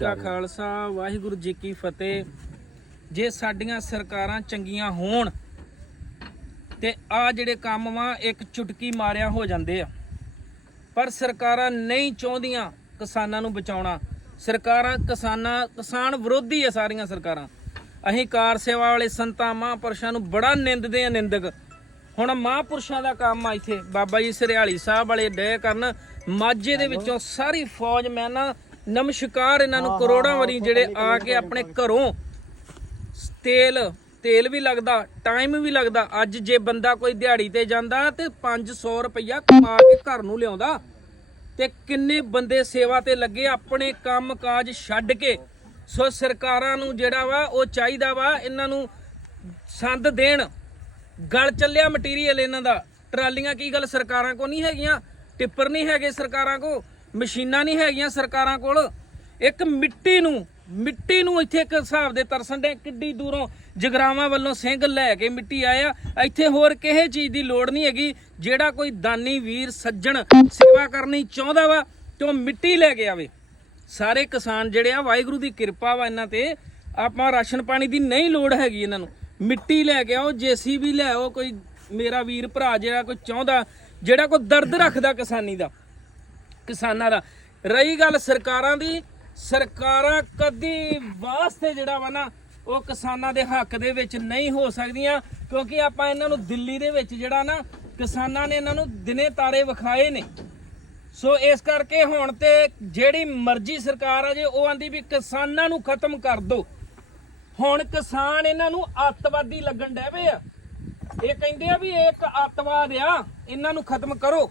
ਕਾ ਖਾਲਸਾ ਵਾਹਿਗੁਰੂ ਜੀ ਕੀ ਫਤਿਹ। ਜੇ ਸਾਡੀਆਂ ਸਰਕਾਰਾਂ ਚੰਗੀਆਂ ਹੋਣ ਤੇ ਆ ਜਿਹੜੇ ਕੰਮ ਵਾ ਇੱਕ ਚੁਟਕੀ ਮਾਰਿਆ ਹੋ ਜਾਂਦੇ ਆ। ਪਰ ਸਰਕਾਰਾਂ ਨਹੀਂ ਚਾਹੁੰਦੀਆਂ ਕਿਸਾਨਾਂ ਨੂੰ ਬਚਾਉਣਾ। ਸਰਕਾਰਾਂ ਕਿਸਾਨਾਂ ਕਿਸਾਨ ਵਿਰੋਧੀ ਆ ਸਾਰੀਆਂ ਸਰਕਾਰਾਂ। ਅਸੀਂ ਕਾਰ ਸੇਵਾ ਵਾਲੇ ਸੰਤਾਂ ਮਹਾਂਪੁਰਸ਼ਾਂ ਨੂੰ ਬੜਾ ਨਿੰਦਦੇ ਆ ਨਿੰਦਕ। ਹੁਣ ਮਹਾਂਪੁਰਸ਼ਾਂ ਦਾ ਕੰਮ ਆ ਇੱਥੇ। ਬਾਬਾ ਜੀ ਸਰਿਆਲੀ ਸਾਹਿਬ ਵਾਲੇ ਡੇ ਕਰਨ। ਮਾਝੇ ਦੇ ਵਿੱਚੋਂ ਸਾਰੀ ਫੌਜ ਮੈਂ ਨਾ ਨਮਸਕਾਰ ਇਹਨਾਂ ਨੂੰ ਕਰੋੜਾਂ ਵਾਰੀ ਜਿਹੜੇ ਆ ਕੇ ਆਪਣੇ ਘਰੋਂ ਤੇਲ ਤੇਲ ਵੀ ਲੱਗਦਾ ਟਾਈਮ ਵੀ ਲੱਗਦਾ। ਅੱਜ ਜੇ ਬੰਦਾ ਕੋਈ ਦਿਹਾੜੀ ਤੇ ਜਾਂਦਾ ਤੇ 500 ਰੁਪਇਆ ਕਮਾ ਕੇ ਘਰ ਨੂੰ ਲਿਆਉਂਦਾ ਤੇ ਕਿੰਨੇ ਬੰਦੇ ਸੇਵਾ ਤੇ ਲੱਗੇ ਆਪਣੇ ਕੰਮ ਕਾਜ ਛੱਡ ਕੇ। ਸੋ ਸਰਕਾਰਾਂ ਨੂੰ ਜਿਹੜਾ ਵਾ ਉਹ ਚਾਹੀਦਾ ਵਾ ਇਹਨਾਂ ਨੂੰ ਸੰਦ ਦੇਣ। ਗਲ ਚੱਲਿਆ ਮਟੀਰੀਅਲ ਇਹਨਾਂ ਦਾ। ਟਰਾਲੀਆਂ ਕੀ ਗੱਲ ਸਰਕਾਰਾਂ ਕੋ ਨਹੀਂ ਹੈਗੀਆਂ? ਟਿੱਪਰ ਨਹੀਂ ਹੈਗੇ ਸਰਕਾਰਾਂ ਕੋ ਮਸ਼ੀਨਾਂ ਨਹੀਂ ਹੈਗੀਆਂ ਸਰਕਾਰਾਂ ਕੋਲ। ਇੱਕ ਮਿੱਟੀ ਨੂੰ ਮਿੱਟੀ ਨੂੰ ਇੱਥੇ ਇੱਕ ਹਿਸਾਬ ਦੇ ਤਰਸਣ ਦੇ ਕਿੱਡੀ ਦੂਰੋਂ ਜਗਰਾਵਾਂ ਵੱਲੋਂ ਸਿੰਘ ਲੈ ਕੇ ਮਿੱਟੀ ਆਇਆ ਇੱਥੇ ਹੋਰ ਕਿਸੇ ਚੀਜ਼ ਦੀ ਲੋੜ ਨਹੀਂ ਹੈਗੀ, ਜਿਹੜਾ ਕੋਈ ਦਾਨੀ ਵੀਰ, ਸੱਜਣ ਸੇਵਾ ਕਰਨੀ ਚਾਹੁੰਦਾ ਵਾ ਤੇ ਉਹ ਮਿੱਟੀ ਲੈ ਕੇ ਆਵੇ। ਸਾਰੇ ਕਿਸਾਨ ਜਿਹੜੇ ਆ, ਵਾਹਿਗੁਰੂ ਦੀ ਕਿਰਪਾ ਵਾ ਇਹਨਾਂ ਤੇ। ਆਪਾਂ ਰਾਸ਼ਨ ਪਾਣੀ ਦੀ ਨਹੀਂ ਲੋੜ ਹੈਗੀ ਇਹਨਾਂ ਨੂੰ। ਮਿੱਟੀ ਲੈ ਕੇ ਆਓ, ਜੇਸੀਬੀ ਲੈ ਆਓ, ਕੋਈ ਮੇਰਾ ਵੀਰ ਭਰਾ ਜਿਹੜਾ ਕੋਈ ਚਾਹੁੰਦਾ, ਜਿਹੜਾ ਕੋਈ ਦਰਦ ਰੱਖਦਾ ਕਿਸਾਨੀ ਦਾ। ਕਿਸਾਨਾਂ ਦਾ। ਰਹੀ ਗੱਲ ਸਰਕਾਰਾਂ ਦੀ, ਸਰਕਾਰਾਂ ਕਦੀ ਵਾਸਤੇ ਜਿਹੜਾ ਵਾ ਨਾ, ਉਹ ਕਿਸਾਨਾਂ ਦੇ ਹੱਕ ਦੇ ਵਿੱਚ ਨਹੀਂ ਹੋ ਸਕਦੀਆਂ, ਕਿਉਂਕਿ ਆਪਾਂ ਇਹਨਾਂ ਨੂੰ ਦਿੱਲੀ ਦੇ ਵਿੱਚ ਜਿਹੜਾ ਨਾ, ਕਿਸਾਨਾਂ ਨੇ ਇਹਨਾਂ ਨੂੰ ਦਿਨੇ ਤਾਰੇ ਵਿਖਾਏ ਨੇ। ਸੋ ਇਸ ਕਰਕੇ ਹੁਣ ਤੇ ਜਿਹੜੀ ਮਰਜ਼ੀ ਸਰਕਾਰ ਆ ਜੇ, ਉਹ ਆਂਦੀ ਵੀ ਕਿਸਾਨਾਂ ਨੂੰ ਖਤਮ ਕਰ ਦੋ। ਹੁਣ ਕਿਸਾਨ ਇਹਨਾਂ ਨੂੰ ਅੱਤਵਾਦੀ ਲੱਗਣ ਡੈ ਪਏ ਆ। ਇਹ ਕਹਿੰਦੇ ਆ ਵੀ ਇਹ ਇੱਕ ਅੱਤਵਾਦ ਆ, ਇਹਨਾਂ ਨੂੰ ਖਤਮ ਕਰੋ।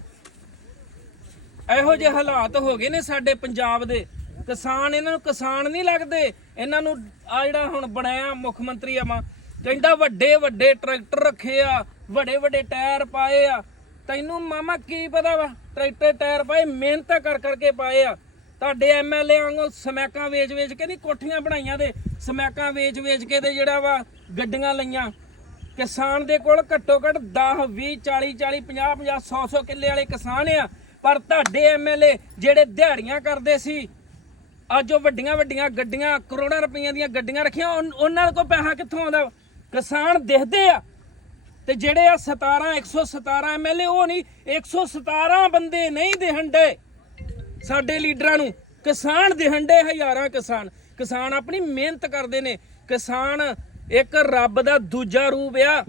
ਇਹੋ ਜਿਹੇ ਹਾਲਾਤ ਹੋ ਗਏ ਨੇ ਸਾਡੇ ਪੰਜਾਬ ਦੇ। ਕਿਸਾਨ ਇਹਨਾਂ ਨੂੰ ਕਿਸਾਨ ਨਹੀਂ ਲੱਗਦੇ। ਇਹਨਾਂ ਨੂੰ ਆ ਜਿਹੜਾ ਹੁਣ ਬਣਾਇਆ ਮੁੱਖ ਮੰਤਰੀ ਆਮਾ ਕਹਿੰਦਾ ਵੱਡੇ ਵੱਡੇ ਟਰੈਕਟਰ ਰੱਖੇ ਆ, ਵੱਡੇ ਵੱਡੇ ਟਾਇਰ ਪਾਏ ਆ। ਤੈਨੂੰ ਮਾਮਾ ਕੀ ਪਤਾ ਵਾ? ਟਰੈਕਟਰ, ਟਾਇਰ ਪਾਏ, ਮਿਹਨਤ ਕਰ ਕਰਕੇ ਪਾਏ ਆ। ਤੁਹਾਡੇ ਐਮਐਲਏ ਵਾਂਗੂ ਸਮੈਕਾਂ ਵੇਚ ਵੇਚ ਕੇ ਨਹੀਂ ਕੋਠੀਆਂ ਬਣਾਈਆਂ ਦੇ। ਸਮੈਕਾਂ ਵੇਚ ਵੇਚ ਕੇ ਦੇ ਜਿਹੜਾ ਵਾ ਗੱਡੀਆਂ ਲਈਆਂ। ਕਿਸਾਨ ਦੇ ਕੋਲ ਘੱਟੋ ਘੱਟ 10 20 40 40 50 50 100 100 ਕਿੱਲੇ ਵਾਲੇ ਕਿਸਾਨ ਆ। ਪਰ ਤੁਹਾਡੇ ਐਮਐਲਏ ਜਿਹੜੇ ਦਿਹਾੜੀਆਂ ਕਰਦੇ ਸੀ, ਅੱਜ ਉਹ ਵੱਡੀਆਂ ਵੱਡੀਆਂ ਗੱਡੀਆਂ, ਕਰੋੜਾਂ ਰੁਪਈਆਂ ਦੀਆਂ ਗੱਡੀਆਂ ਰੱਖੀਆਂ, ਉਨ- ਉਹਨਾਂ ਕੋਲ ਪੈਸਾ ਕਿੱਥੋਂ ਆਉਂਦਾ? ਕਿਸਾਨ ਦਿਖਦੇ ਆ। ਤੇ ਜਿਹੜੇ ਆ 17 117 ਐਮਐਲਏ ਉਹ ਨਹੀਂ 117 ਬੰਦੇ ਨਹੀਂ ਦੇਹੰਡੇ ਸਾਡੇ ਲੀਡਰਾਂ ਨੂੰ। ਕਿਸਾਨ ਦੇਹਣ ਹਜ਼ਾਰਾਂ ਕਿਸਾਨ। ਕਿਸਾਨ ਆਪਣੀ ਮਿਹਨਤ ਕਰਦੇ ਨੇ। ਕਿਸਾਨ ਇੱਕ ਰੱਬ ਦਾ ਦੂਜਾ ਰੂਪ ਆ।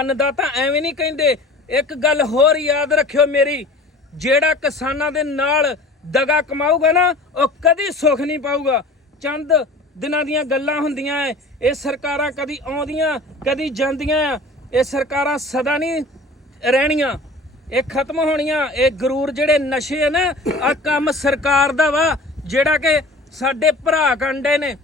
ਅੰਨਦਾਤਾ ਐਵੇਂ ਨਹੀਂ ਕਹਿੰਦੇ। ਇੱਕ ਗੱਲ ਹੋਰ ਯਾਦ ਰੱਖਿਓ ਮੇਰੀ ਜਿਹੜਾ ਕਿਸਾਨਾਂ ਦੇ ਨਾਲ ਦਗਾ ਕਮਾਊਗਾ ਨਾ, ਉਹ ਕਦੀ ਸੁੱਖ ਨਹੀਂ ਪਾਊਗਾ। ਚੰਦ ਦਿਨਾਂ ਦੀਆਂ ਗੱਲਾਂ ਹੁੰਦੀਆਂ ਐ, ਇਹ ਸਰਕਾਰਾਂ ਕਦੀ ਆਉਂਦੀਆਂ, ਕਦੀ ਜਾਂਦੀਆਂ ਆ। ਇਹ ਸਰਕਾਰਾਂ ਸਦਾ ਨਹੀਂ ਰਹਿਣੀਆਂ। ਇਹ ਖਤਮ ਹੋਣੀਆਂ, ਇਹ ਗਰੂਰ ਜਿਹੜੇ ਨਸ਼ੇ ਆ ਨਾ ਆ ਕੰਮ ਸਰਕਾਰ ਦਾ ਵਾ, ਜਿਹੜਾ ਕਿ ਸਾਡੇ ਭਰਾ ਕੰਡੇ ਨੇ।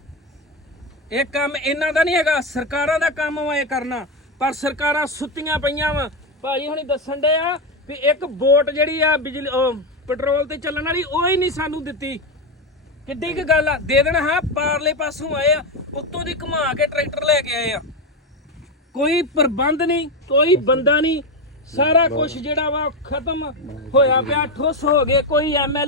ਇਹ ਕੰਮ ਇਹਨਾਂ ਦਾ ਨਹੀਂ ਹੈਗਾ, ਸਰਕਾਰਾਂ ਦਾ ਕੰਮ ਵਾ ਇਹ ਕਰਨਾ। ਪਰ ਸਰਕਾਰਾਂ ਸੁੱਤੀਆਂ ਪਈਆਂ ਵਾ। ਭਾਜੀ ਹੁਣੀ ਦੱਸਣ ਦੇ ਆ ਵੀ ਇੱਕ ਵੋਟ ਜਿਹੜੀ ਆ ਬਿਜਲੀ ਪੈਟਰੋਲ ਤੇ ਚੱਲਣ ਵਾਲੀ, ਉਹ ਹੀ ਨਹੀਂ ਸਾਨੂੰ ਦਿੱਤੀ। ਕਿੱਡੀ ਕੁ ਗੱਲ ਆ? ਦੇ ਦੇਣਾ ਹਾਂ, ਪਾਰਲੇ ਪਾਸੋਂ ਆਏ ਆ, ਉੱਤੋਂ ਦੀ ਘੁਮਾ ਕੇ ਟਰੈਕਟਰ ਲੈ ਕੇ ਆਏ ਆ। ਕੋਈ ਪ੍ਰਬੰਧ ਨਹੀਂ, ਕੋਈ ਬੰਦਾ ਨਹੀਂ। ਸਾਰਾ ਕੁਝ ਜਿਹੜਾ ਵਾ ਖਤਮ ਹੋਇਆ ਪਿਆ, ਠੁੱਸ ਹੋ ਗਏ, ਕੋਈ ਐਮਐਲਏ